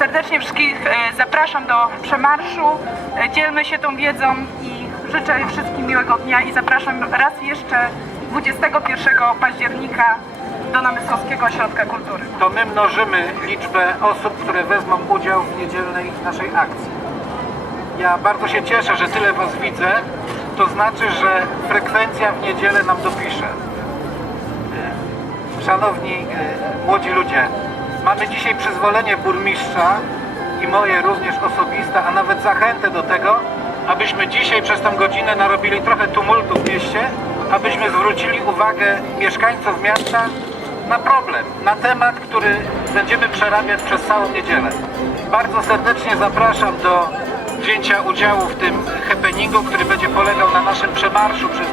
E, Zapraszam do przemarszu, e, dzielmy się tą wiedzą i życzę wszystkim miłego dnia i zapraszam raz jeszcze 21 października do Namysłowskiego Ośrodka Kultury. to my mnożymy liczbę osób, które wezmą udział w niedzielnej naszej akcji. Ja bardzo się cieszę, że tyle Was widzę. To znaczy, że frekwencja w niedzielę nam dopisze. E, Szanowni młodzi ludzie, mamy dzisiaj przyzwolenie burmistrza i moje również osobiste, a nawet zachętę do tego, abyśmy dzisiaj przez tą godzinę narobili trochę tumultu w mieście, abyśmy zwrócili uwagę mieszkańców miasta na problem, na temat, który będziemy przerabiać przez całą niedzielę. Bardzo serdecznie zapraszam do wzięcia udziału w tym happeningu, który będzie polegał na naszym przemarszu przez